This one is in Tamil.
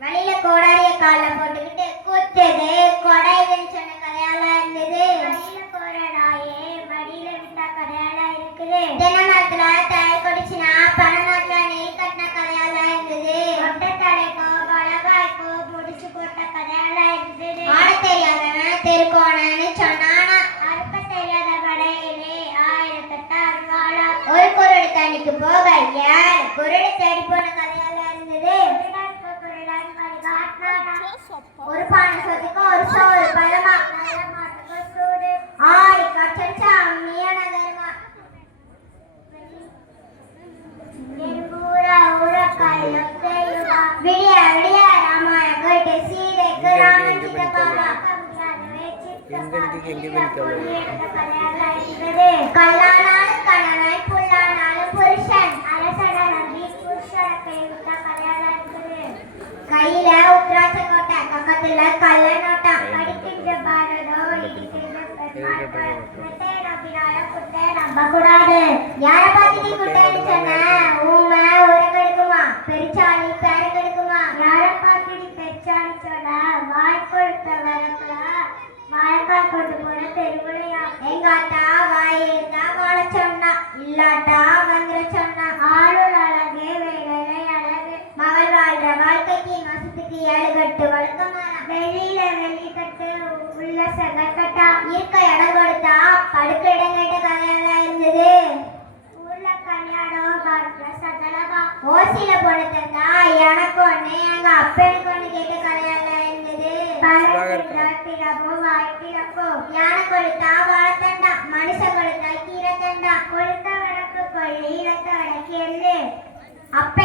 வழியில கோடாரிய கால போட்டுக்கிட்டு கூச்சது கொடைன்னு சொன்ன கதையால இருந்தது. வழியில கோரடாயே வழியில விட்டா கதையால இருக்குது. தினமரத்துல தயார் கொடிச்சுனா பணமரத்துல நெய் கட்டின கதையால இருந்தது. ஒட்ட தலைக்கோ கொலகாய்க்கோ முடிச்சு போட்ட கதையால இருந்தது. ஆட தெரியாதவன் தெருக்கோணன்னு சொன்னானா. அறுக்க தெரியாத கடையிலே 1008 அருவாளா. ஒரு குருடு தண்ணிக்கு போக 7 குருடு தேடி போன கதையால இருந்தது. ஒரு பானை சொத்துக்கு ஒரு சோறு பலமா ஆடி கட்டடிச்சா அம்மியான தருமா. விடிய விடிய ராமாய கேட்டு சீதைக்கு ராமன் சித்தப்பாவா கல்லானாலும் கணவன் புல்லானாலும் புருஷன் அரசனாலும் புருஷனை கதையால இருக்குது. கையில உத்ராட்ச கோட்டை பக்கத்துல கள்ள நோட்டா படிக்கின்ற பாரதோ நம்ப கூடாது. யார பார்த்து நீ குட்டைன்னு சொன்ன? ஊமை ஒரு கெடுக்குமா பெருச்சாளி பேர கெடுக்குமா? யார பார்த்து நீ பெருச்சாளி சொன்ன? வாய் கொடுத்த வரக்குல வாழைக்காய் கொண்டு போன தெருவுலையா? எங்காட்டா வாய் இருந்தா வாழ சொன்னா, இல்லாட்டா வந்துட சொன்னா. ஆளுள் அழகே வேலை அழகு. மகள் வாழ்ற வாழ்க்கைக்கு மாசத்துக்கு 7 கட்டு வழக்கமான. வெளியில வெள்ளி கட்டு உள்ள செங்கட்டா. இருக்க இடம் கொடுத்தா படுக்க இடம் கேட்ட கதையால இருந்தது. ஊர்ல கல்யாணம் சதலவா ஓசியில போட தந்தா எனக்கு ஒண்ணு எங்க அப்பனுக்கு ஒண்ணு கேட்ட கதையால இருந்தது. பிறப்போ வாய்ப்பிறப்போ யானை கொடுத்தா வாழத்தண்டா, மனுஷன் கொடுத்தா கீரை தண்டா. கொடுத்த வழக்கு கொள்ளி இழத்த வழக்கு எள்ளு. அப்ப